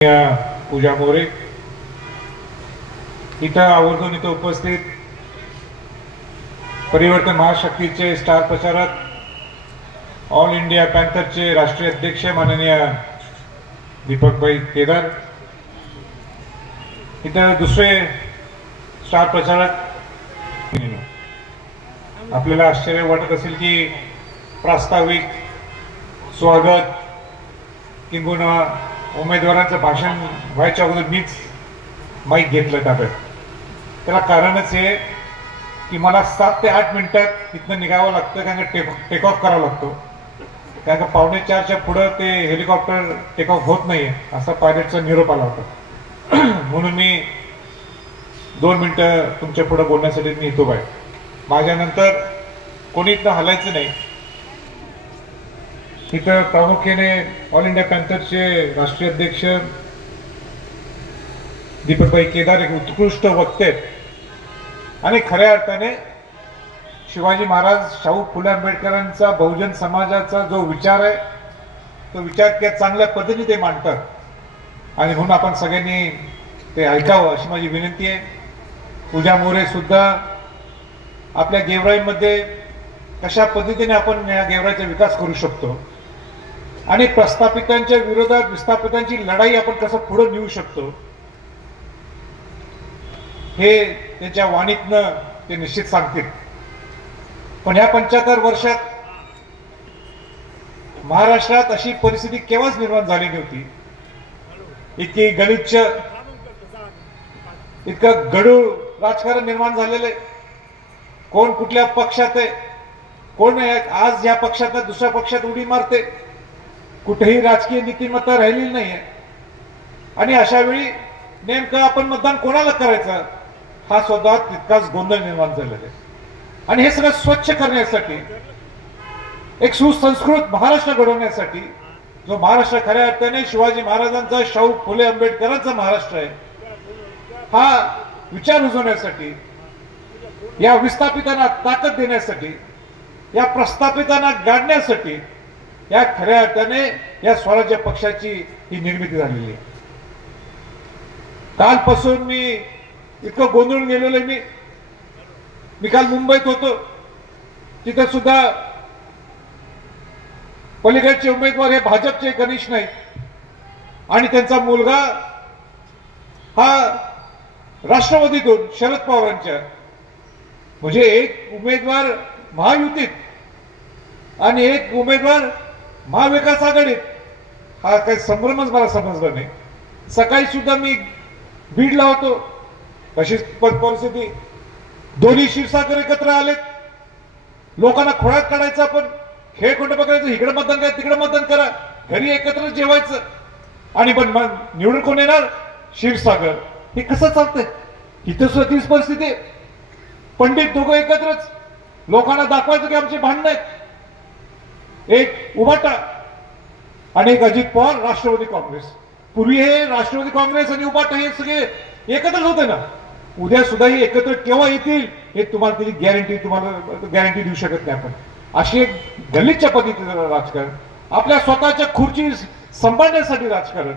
पूजा मोरे इथं आवर्जून इथं उपस्थित परिवर्तन महाशक्तीचे स्टार प्रचारक ऑल इंडिया पॅन्थरचे राष्ट्रीय अध्यक्ष माननीय दीपकभाई केदार, इथं दुसरे स्टार प्रचारक। आपल्याला आश्चर्य वाटत असेल की प्रास्ताविक स्वागत किंबहुना उमेदवारांचं भाषण व्हायच्या अगोदर मीच माईक घेतलं ताब्यात। त्याला कारणच हे की मला 7 ते 8 मिनिटात इथनं निघावं लागतं, कारण टेक ऑफ करावा लागतो, कारण का 3:45च्या पुढं ते हेलिकॉप्टर टेक ऑफ होत नाहीये असा पायलटचा निरोप आला होता। म्हणून मी 2 मिनिटं तुमच्या पुढे बोलण्यासाठी मी इथं आहे। माझ्यानंतर कोणी इथं हलायचं नाही। इथं प्रामुख्याने ऑल इंडिया पॅन्थरचे राष्ट्रीय अध्यक्ष दीपकभाई केदार एक उत्कृष्ट वक्ते आहेत आणि खऱ्या अर्थाने शिवाजी महाराज, शाहू फुले आंबेडकरांचा, बहुजन समाजाचा जो विचार आहे तो विचार त्या चांगल्या पद्धतीने ते मांडतात आणि म्हणून आपण सगळ्यांनी ते ऐकावं अशी माझी विनंती आहे। पूजा मोरे सुद्धा आपल्या गेवराईमध्ये कशा पद्धतीने आपण या गेवराईचा विकास करू शकतो आणि प्रस्थापितांच्या विरोधात विस्थापितांची लढाई आपण कसं पुढे नेऊ शकतो हे त्यांच्या वाणीतनं ते निश्चित सांगतील। पण ह्या 75 वर्षात महाराष्ट्रात अशी परिस्थिती केव्हाच निर्माण झाली नव्हती। इतकी गलिच्छ, इतकं गढूळ राजकारण निर्माण झालेलं आहे। कोण कुठल्या पक्षात आहे, कोण आज या पक्षात दुसऱ्या पक्षात उडी मारते, कुठेही राजकीय नीतिमत्ता राहिलेली नाहीये आणि अशा वेळी नेमकं आपण मतदान कोणाला करायचं हा सुद्धा तितकाच गोंधळ निर्माण झालेला आहे। आणि हे सगळं स्वच्छ करण्यासाठी, एक सुसंस्कृत महाराष्ट्र घडवण्यासाठी, जो महाराष्ट्र खऱ्या अर्थाने शिवाजी महाराजांचा, शाहू फुले आंबेडकरांचा महाराष्ट्र आहे, हा विचार रुजवण्यासाठी, या विस्थापितांना ताकद देण्यासाठी, या प्रस्थापितांना गाडण्यासाठी या खऱ्या अर्थाने या स्वराज्य पक्षाची ही निर्मिती झालेली आहे। कालपासून मी इतकं गोंधळून गेलेलो आहे। मी काल मुंबईत होतो, तिथे सुद्धा पलीकडचे उमेदवार हे भाजपचे गणेश नाईक आणि त्यांचा मुलगा हा राष्ट्रवादीतून शरद पवारांच्या, म्हणजे एक उमेदवार महायुतीत आणि एक उमेदवार महाविकास आघाडीत, हा काही संभ्रमच मला समजला नाही। सकाळी सुद्धा मी बीडला होतो, तशीच परिस्थिती, दोन्ही क्षीरसागर एकत्र आलेत, लोकांना खोळ्यात काढायचं, आपण खेळ कोणतं बघायचं, इकडे मतदान करा तिकडे मतदान करा, घरी एकत्र जेवायचं आणि पण निवडून कोण येणार, क्षीरसागर। हे कसं चालतंय? इथं सुद्धा तीच परिस्थिती आहे। पंडित दोघं एकत्रच, लोकांना दाखवायचं की आमचे भांडण आहेत। एक उभाटा आणि एक अजित पवार राष्ट्रवादी काँग्रेस। पूर्वी हे राष्ट्रवादी काँग्रेस आणि उभाटा हे सगळे एकत्रच होते ना, उद्या सुद्धा हे एकत्र केव्हा येतील हे तुम्हाला तरी गॅरंटी देऊ शकत नाही आपण। अशी एक गलिच्छ पद्धतीचं राजकारण, आपल्या स्वतःच्या खुर्ची सांभाळण्यासाठी राजकारण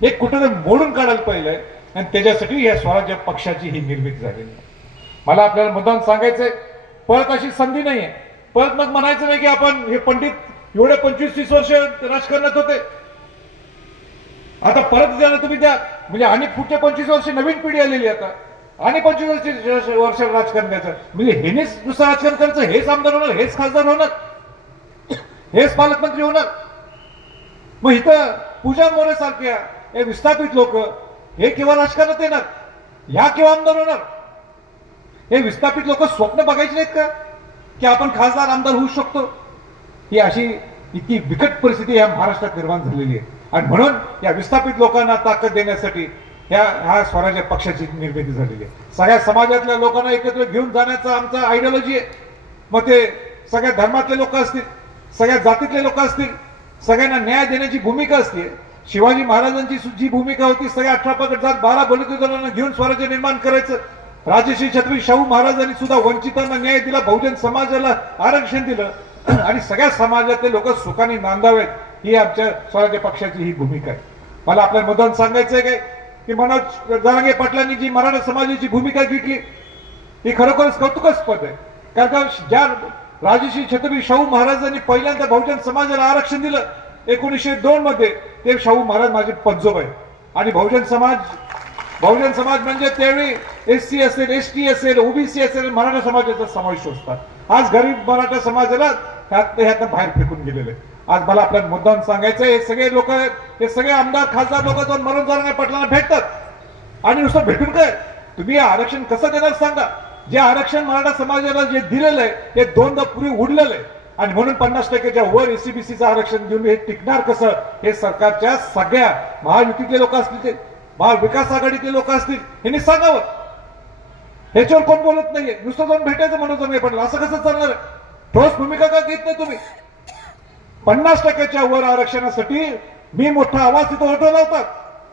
हे कुठेतरी मोडून काढायला पाहिजे आणि त्याच्यासाठी या स्वराज्य पक्षाची ही निर्मिती झालेली आहे। मला आपल्याला मतदान सांगायचंय, परत अशी संधी नाहीये, परत मग म्हणायचं नाही की आपण हे पंडित एवढे 25-30 वर्ष राजकारणात होते, आता परत द्या तुम्ही द्या, म्हणजे आणि पुढचे 25 वर्ष नवीन पिढी आलेली आता आणि 25 वर्ष राजकारण द्यायचं, म्हणजे हेच दुसरं राजकारण करायचं, हेच आमदार होणार, हेच खासदार होणार, हेच पालकमंत्री होणार। मग इथं पूजा मोरे सारख्या हे विस्थापित लोक हे केव्हा राजकारणात येणार, ह्या केव्हा आमदार होणार? हे विस्थापित लोक स्वप्न बघायचे नाहीत का की आपण खासदार आमदार होऊ शकतो? ही अशी इतकी बिकट परिस्थिती या महाराष्ट्रात निर्माण झालेली आहे आणि म्हणून या विस्थापित लोकांना ताकद देण्यासाठी ह्या स्वराज्य पक्षाची निर्मिती झालेली आहे। सगळ्या समाजातल्या लोकांना एकत्र घेऊन जाण्याचा आमचा आयडियोलॉजी आहे। मग ते सगळ्या धर्मातले लोक असतील, सगळ्या जातीतले लोक असतील, सगळ्यांना न्याय देण्याची भूमिका असते। शिवाजी महाराजांची जी भूमिका होती, सगळ्या 18 पगड जात 12 बलिदानांना घेऊन स्वराज्य निर्माण करायचं। राजश्री छत्रपती शाहू महाराजांनी सुद्धा वंचितांना न्याय दिला, बहुजन समाजाला आरक्षण दिलं आणि सगळ्या समाजातले लोक सुखाने नांदावेत ही आमच्या स्वराज्य पक्षाची ही भूमिका आहे। मला आपल्या मुद्दाम सांगायचंय काय की मनोज जरांगे पाटलांनी जी मराठा समाजाची भूमिका घेतली ही खरोखरच कौतुकास्पद आहे. कारण का ज्या राजश्री छत्रपती शाहू महाराजांनी पहिल्यांदा बहुजन समाजाला आरक्षण दिलं 1902 मध्ये, ते शाहू महाराज माझे पंजोब आहे. आणि बहुजन समाज म्हणजे त्यावेळी SC असेल, ST असेल, OBC असेल, मराठा समाजाचा समावेश असतात. आज गरीब मराठा समाजाला ह्यातनं बाहेर फेकून गेलेले. आज मला आपल्याला मुद्दाम सांगायचं, हे सगळे लोक, हे सगळे आमदार खासदार लोक जाऊन मनोज जरांगे पाटलांना भेटतात आणि नुसतं भेटून काय तुम्ही आरक्षण कसं देणार सांगा. जे आरक्षण मराठा समाजाला जे दिलेलं आहे ते दोनदा पूर्वी उडलेलं आहे आणि म्हणून 50%च्या वर SCBCचं आरक्षण देऊन हे टिकणार कसं, हे सरकारच्या सगळ्या महायुतीतले लोक असतील, ते महाविकास आघाडीतले लोक असतील, यांनी सांगावं. ह्याच्यावर कोण बोलत नाहीये. नुसतं जाऊन भेटायचं मनोज जरांगे पाटील, असं कसं चालणार आहे. ठोस भूमिका का घेत नाही तुम्ही. 50%च्या वर आरक्षणासाठी मी मोठा आवाज तिथं उठवला होता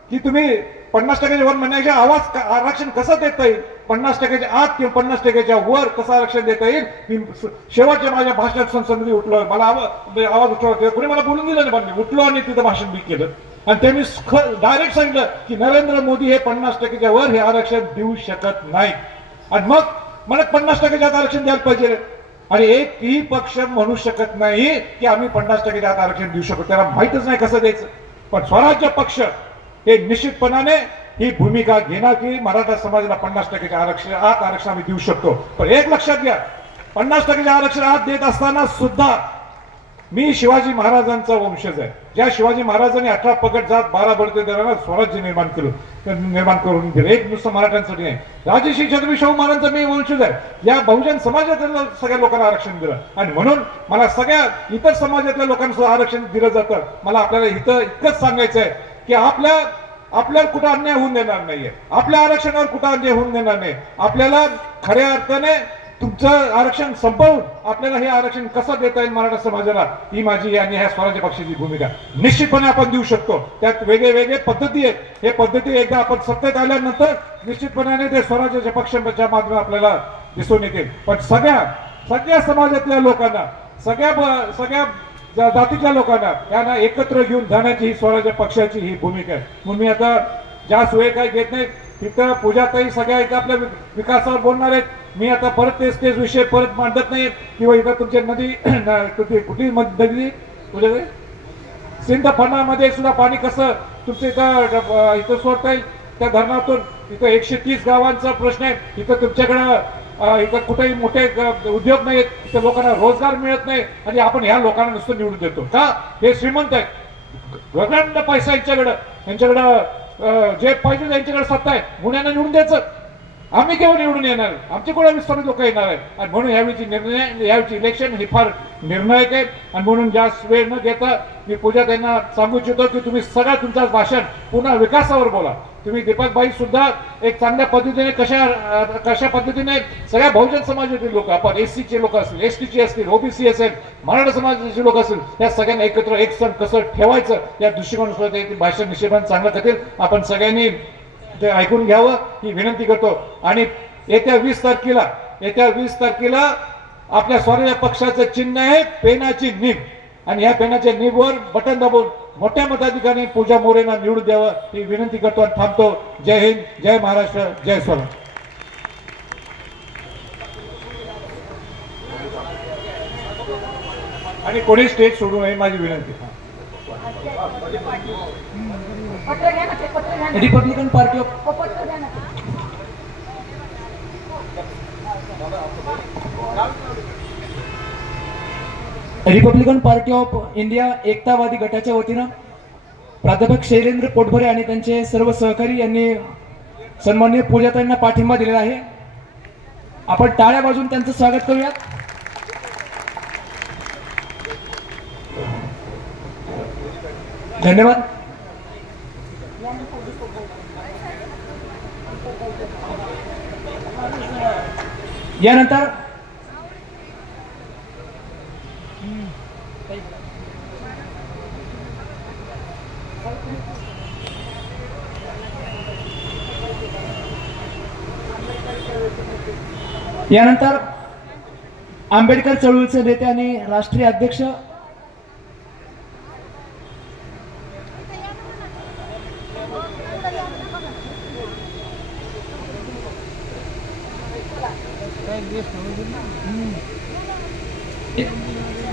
की तुम्ही 50%च्या वर म्हणण्याच्या आवाज आरक्षण कसं देता येईल, 50%च्या आत किंवा 50%च्या वर कसं आरक्षण देता येईल. मी शेवटच्या माझ्या भाषणात संसदेमध्ये उठलो, मला आवाज उठवला, कोणी मला बोलून दिलं नाही, पण मी उठलो आणि तिथं भाषण मी केलं आणि त्यांनी डायरेक्ट सांगितलं की नरेंद्र मोदी हे 50%च्या वर हे आरक्षण देऊ शकत नाही. आणि मग मला 50%च्या आत आरक्षण द्यायला पाहिजे. आणि एकही पक्ष म्हणू शकत नाही की आम्ही 50%च्या आत आरक्षण देऊ शकतो, त्याला माहितच नाही कसं द्यायचं. पण स्वराज्य पक्ष हे निश्चितपणाने ही भूमिका घेणार की मराठा समाजाला 50%च्या आत आरक्षण आम्ही देऊ शकतो. पण एक लक्षात घ्या, 50%च्या आरक्षण आत देत असताना सुद्धा मी शिवाजी महाराजांचा वंशज आहे. ज्या शिवाजी महाराजांनी 18 पगड जात 12 बळते देणारा स्वराज्य निर्माण करून दिलं. एक नुसतं मराठ्यांसाठी नाही, राजश्री छत्रपती शाहू महाराजांचा मी वंशज आहे. या बहुजन समाजातल्या सगळ्या लोकांना आरक्षण दिलं आणि म्हणून मला सगळ्या इतर समाजातल्या लोकांना सुद्धा आरक्षण दिलं जातं. मला आपल्याला इथं इतकंच सांगायचं आहे की आपल्याला कुठं अन्याय होऊन देणार नाहीये, आपल्या आरक्षणावर कुठं अन्याय होऊन देणार नाही. आपल्याला खऱ्या अर्थाने तुमचं आरक्षण संपवून आपल्याला हे आरक्षण कसं देता येईल मराठा समाजाला, ही माझी आणि ह्या स्वराज्य पक्षाची भूमिका. निश्चितपणे आपण देऊ शकतो. त्यात वेगळे पद्धती आहेत. हे पद्धती एकदा आपण सत्तेत आल्यानंतर निश्चितपणे ते स्वराज्याच्या पक्षाच्या माध्यमातून आपल्याला दिसून येतील. पण सगळ्या समाजातल्या लोकांना, सगळ्या जातीच्या लोकांना यांना एकत्र घेऊन जाण्याची ही स्वराज्य पक्षाची ही भूमिका आहे. म्हणून मी आता जास्त वेळ काही घेत नाही. तिथं पूजाताई सगळ्या इथं आपल्या विकासावर बोलणार आहेत. मी आता परत तेच विषय परत मांडत नाही किंवा इथं तुमच्या नदी कुठली नदी तुझ्या सिंध फणामध्ये सुद्धा पाणी कसं तुमचं इथं सोडता येईल त्या धरणातून. इथं 130 गावांचा प्रश्न आहे. इथं तुमच्याकडं इथं कुठेही मोठे उद्योग नाहीत, इथं लोकांना रोजगार मिळत नाही आणि आपण ह्या लोकांना नुसतं निवडून देतो का. हे श्रीमंत आहेत, प्रचंड पैसा यांच्याकडं जे पाहिजे त्यांच्याकडे सत्ता आहे, गुन्ह्यांना निवडून द्यायचं. आम्ही केव्हा निवडून येणार, आमचे कोण विस्तारित लोक येणार आहेत. आणि म्हणून यावेळीची इलेक्शन ही फार निर्णायक आहे. आणि म्हणून जास्त वेळ न घेता मी पूजा त्यांना सांगू इच्छितो की तुम्ही सगळं तुमचं भाषण पुन्हा विकासावर बोला. तुम्ही दीपकबाई सुद्धा एक चांगल्या पद्धतीने कशा पद्धतीने सगळ्या बहुजन समाजातील लोक, आपण SCचे लोक असतील, STचे असतील, OBC असेल, मराठा समाजाचे लोक असतील, त्या सगळ्यांना एकत्र एक सण कसं ठेवायचं या दृष्टिकोनासोबत भाषण निश्चितपणे चांगलं करतील. आपण सगळ्यांनी ते ऐकून घ्यावं ही विनंती करतो. आणि येत्या 20 तारखेला आपल्या स्वराज्य पक्षाचं चिन्ह आहे पेनाची नीब आणि या पेनाच्या नीबवर बटन दाबून मोठ्या मताधिकाऱ्यांनी पूजा मोरेंना निवडून द्यावं ही विनंती करतो आणि थांबतो. जय हिंद, जय महाराष्ट्र, जय स्वराज. आणि कोणी स्टेज सोडू नये माझी विनंती. रिपब्लिकन पार्टी ऑफ इंडिया एकतावादी गटाच्या वतीनं प्राध्यापक शैलेंद्र पोटभरे आणि त्यांचे सर्व सहकारी यांनी सन्माननीय पूजाताईंना पाठिंबा दिलेला आहे. आपण टाळ्या वाजवून त्यांचं स्वागत करूयात. धन्यवाद. यानंतर आंबेडकर चळवळीचे नेते आणि राष्ट्रीय अध्यक्ष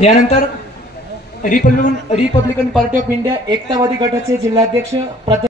यानंतर रिपब्लिकन पार्टी ऑफ इंडिया एकतावादी गटाचे जिल्हाध्यक्ष